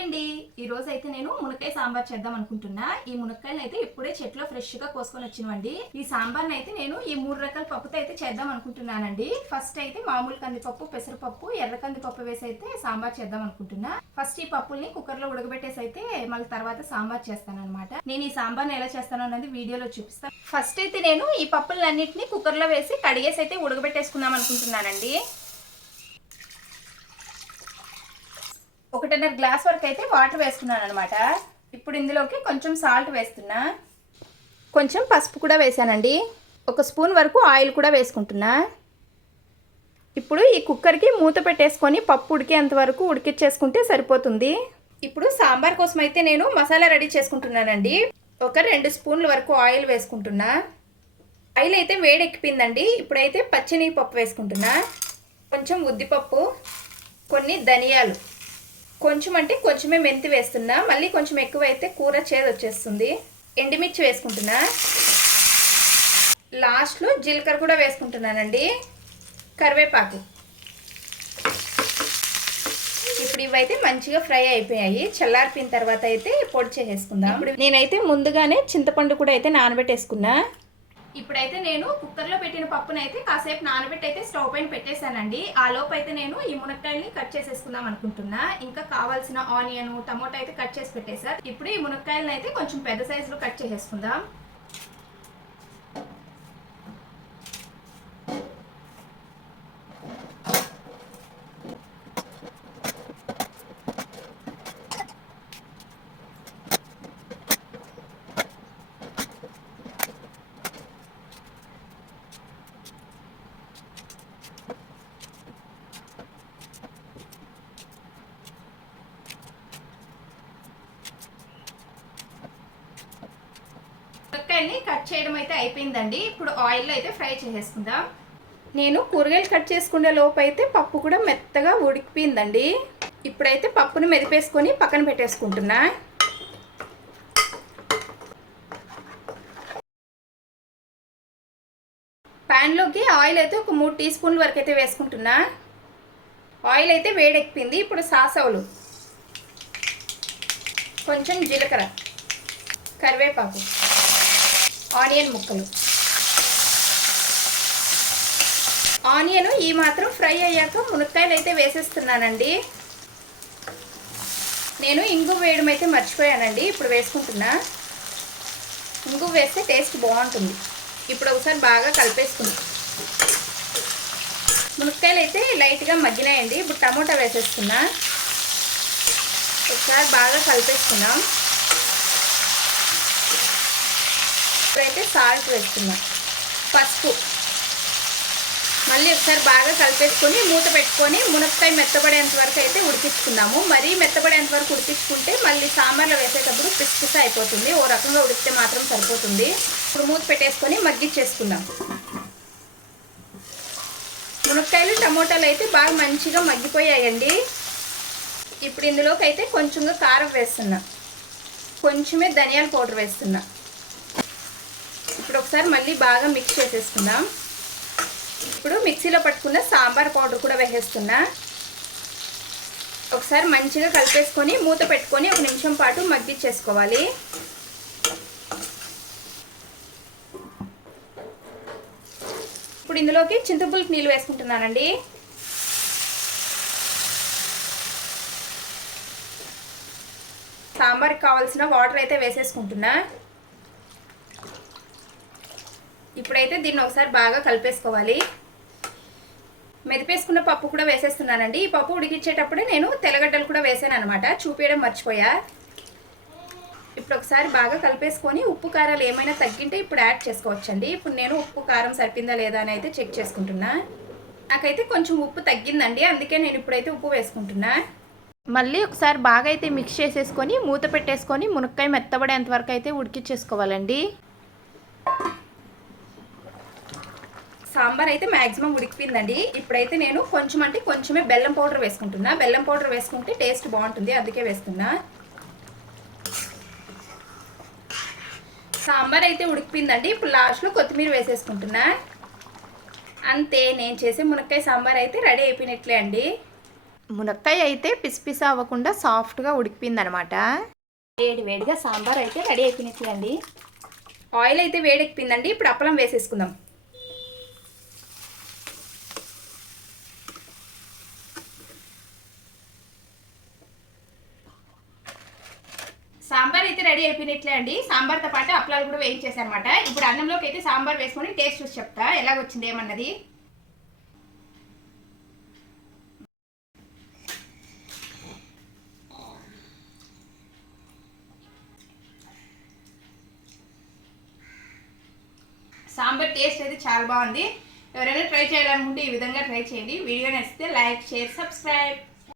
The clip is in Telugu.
అండి ఈ రోజు అయితే నేను మునక్కాయ సాంబార్ చేద్దాం అనుకుంటున్నా. ఈ మునక్కాయలు అయితే ఇప్పుడే చెట్లో ఫ్రెష్గా కోసుకొని వచ్చినవండి. ఈ సాంబార్ అయితే నేను ఈ మూడు రకాల పప్పుతో అయితే చేద్దాం అనుకుంటున్నానండి. ఫస్ట్ అయితే మామూలు కందిపప్పు పెసరపప్పు ఎర్ర కందిపప్పు వేసి అయితే సాంబార్ చేద్దాం అనుకుంటున్నా. ఫస్ట్ ఈ పప్పుల్ని కుక్కర్లో ఉడకబెట్టేసి అయితే మళ్ళీ తర్వాత సాంబార్ చేస్తాను అనమాట నేను ఈ సాంబార్ని ఎలా చేస్తాను అన్నది వీడియోలో చూపిస్తాను. ఫస్ట్ అయితే నేను ఈ పప్పులన్నింటినీ కుక్కర్లో వేసి కడిగేసి అయితే ఉడకబెట్టేసుకుందాం అనుకుంటున్నానండి. ఒకటిన్నర గ్లాస్ వరకు అయితే వాటర్ వేసుకున్నాను అనమాట ఇప్పుడు ఇందులోకి కొంచెం సాల్ట్ వేస్తున్నా. కొంచెం పసుపు కూడా వేసానండి. ఒక స్పూన్ వరకు ఆయిల్ కూడా వేసుకుంటున్నా. ఇప్పుడు ఈ కుక్కర్కి మూత పెట్టేసుకొని పప్పు ఉడికేంత వరకు ఉడికిచ్చేసుకుంటే సరిపోతుంది. ఇప్పుడు సాంబార్ కోసం అయితే నేను మసాలా రెడీ చేసుకుంటున్నానండి. ఒక రెండు స్పూన్ల వరకు ఆయిల్ వేసుకుంటున్నా. ఆయిల్ అయితే వేడెక్కిపోయిందండి. ఇప్పుడైతే పచ్చని పప్పు వేసుకుంటున్నా. కొంచెం ఉద్దిపప్పు కొన్ని ధనియాలు. కొంచెం అంటే కొంచెమే మెంతి వేస్తున్నా మళ్ళీ కొంచెం ఎక్కువ అయితే కూర చేదు వచ్చేస్తుంది ఎండుమిర్చి వేసుకుంటున్నా. లాస్ట్లో జీలకర్ర కూడా వేసుకుంటున్నానండి. కరివేపాకు. ఇప్పుడు ఇవైతే మంచిగా ఫ్రై అయిపోయాయి. చల్లారిపోయిన తర్వాత అయితే పొడి చేసేసుకుందాం. ఇప్పుడు నేనైతే ముందుగానే చింతపండు కూడా అయితే నానబెట్టేసుకున్నా. ఇప్పుడైతే నేను కుక్కర్లో పెట్టిన పప్పునైతే కాసేపు నానబెట్టి అయితే స్టవ్ పైన పెట్టేశానండి. ఆ లోపు అయితే నేను ఈ మునక్కాయల్ని కట్ చేసేసుకుందాం అనుకుంటున్నా. ఇంకా కావాల్సిన ఆనియన్ టమోటా అయితే కట్ చేసి పెట్టేశారు ఇప్పుడు ఈ మునక్కాయలను అయితే కొంచెం పెద్ద సైజులో కట్ చేసేసుకుందాం. మునక్కాయల్ని కట్ చేయడం అయితే అయిపోయిందండి. ఇప్పుడు ఆయిల్లో అయితే ఫ్రై చేసేసుకుందాం. నేను కూరగాయలు కట్ చేసుకునే లోపు అయితే పప్పు కూడా మెత్తగా ఉడికిపోయిందండి. ఇప్పుడైతే పప్పును మెదిపేసుకొని పక్కన పెట్టేసుకుంటున్నా. ప్యాన్లోకి ఆయిల్ అయితే ఒక మూడు టీ స్పూన్ల వరకు అయితే వేసుకుంటున్నా. ఆయిల్ అయితే వేడెక్కింది. ఇప్పుడు సాసవులు కొంచెం జీలకర్ర కరివేపాకు. ఆనియన్ ముక్కలు. ఆనియన్ ఈ మాత్రం ఫ్రై అయ్యాక మునక్కాయలు అయితే వేసేస్తున్నానండి. నేను ఇంగు వేయడం అయితే మర్చిపోయానండి ఇప్పుడు వేసుకుంటున్నా. ఇంగు వేస్తే టేస్ట్ బాగుంటుంది. ఇప్పుడు ఒకసారి బాగా కలిపేసుకుందాం. మునక్కాయలు అయితే లైట్గా మగ్గినాయండి ఇప్పుడు టమోటా వేసేస్తున్నా. ఒకసారి బాగా కలిపేసుకున్నాం ఇప్పుడైతే సాల్ట్ వేస్తున్నాం. పసుపు. మళ్ళీ ఒకసారి బాగా కలిపేసుకొని మూత పెట్టుకొని మునక్కాయ మెత్తబడేంత వరకు అయితే ఉడికించుకుందాము. మరీ మెత్తబడేంత వరకు ఉడికించుకుంటే మళ్ళీ సాంబార్లో వేసేటప్పుడు పిసిపిస అయిపోతుంది. ఓ రకంగా ఉడికితే మాత్రం సరిపోతుంది. ఇప్పుడు మూత పెట్టేసుకొని మగ్గిచ్చేసుకుందాం మునక్కాయలు టమోటాలు అయితే బాగా మంచిగా మగ్గిపోయాయండి. ఇప్పుడు ఇందులోకి అయితే కొంచెంగా కారం వేస్తున్నా. కొంచెమే ధనియాల పౌడర్ వేస్తున్నా. ఇప్పుడు ఒకసారి మళ్ళీ బాగా మిక్స్ చేసేసుకుందాం. ఇప్పుడు మిక్సీలో పట్టుకున్న సాంబార్ పౌడర్ కూడా వేసేస్తున్నా. ఒకసారి మంచిగా కలిపేసుకొని మూత పెట్టుకొని ఒక నిమిషం పాటు మగ్గిచ్చేసుకోవాలి ఇప్పుడు ఇందులోకి చింతపులుపు నీళ్ళు వేసుకుంటున్నానండి. సాంబార్కి కావాల్సిన వాటర్ అయితే వేసేసుకుంటున్నా. ఇప్పుడైతే దీన్ని ఒకసారి బాగా కలిపేసుకోవాలి. మెదిపేసుకున్న పప్పు కూడా వేసేస్తున్నానండి. ఈ పప్పు ఉడికించేటప్పుడే నేను తెల్లగడ్డలు కూడా వేసాను అనమాట చూపించడం మర్చిపోయా. ఇప్పుడు ఒకసారి బాగా కలిపేసుకొని ఉప్పు కారాలు ఏమైనా తగ్గింటే ఇప్పుడు యాడ్ చేసుకోవచ్చండి. ఇప్పుడు నేను ఉప్పు కారం సరిపోయిందా లేదా అని అయితే చెక్ చేసుకుంటున్నా. నాకైతే కొంచెం ఉప్పు తగ్గిందండి. అందుకే నేను ఇప్పుడైతే ఉప్పు వేసుకుంటున్నా. మళ్ళీ ఒకసారి బాగా అయితే మిక్స్ చేసేసుకొని మూత పెట్టేసుకొని మునక్కాయ మెత్తబడేంత వరకు అయితే ఉడికిచ్చేసుకోవాలండి. సాంబార్ అయితే మ్యాక్సిమం ఉడికిపోయిందండి. ఇప్పుడైతే నేను కొంచెం అంటే కొంచెమే బెల్లం పౌడర్ వేసుకుంటున్నా. బెల్లం పౌడర్ వేసుకుంటే టేస్ట్ బాగుంటుంది అందుకే వేస్తున్నా. సాంబార్ అయితే ఉడికిపోయిందండి. ఇప్పుడు లాస్ట్లో కొత్తిమీర వేసేసుకుంటున్నా. అంతే నేను చేసే మునక్కాయ సాంబార్ అయితే రెడీ అయిపోయినట్లే అండి. మునక్కాయ అయితే పిసి పిసి అవ్వకుండా సాఫ్ట్గా ఉడికిపోయింది అనమాట వేడి వేడిగా సాంబార్ అయితే రెడీ అయిపోయినట్లండి ఆయిల్ అయితే వేడెక్కిపోయిందండి. ఇప్పుడు అప్పలం వేసేసుకుందాం సాంబార్ అయితే రెడీ అయిపోయినట్లే అండి. సాంబార్తో పాటు అప్పలాలు కూడా వేయించేసాను అనమాట ఇప్పుడు అన్నంలోకి అయితే సాంబార్ వేసుకొని టేస్ట్ చూసి చెప్తా. ఎలాగొచ్చింది ఏమన్నది? సాంబార్ టేస్ట్ అయితే చాలా బాగుంది. ఎవరైనా ట్రై చేయాలనుకుంటే ఈ విధంగా ట్రై చేయండి. వీడియో నచ్చితే లైక్ షేర్ సబ్స్క్రైబ్.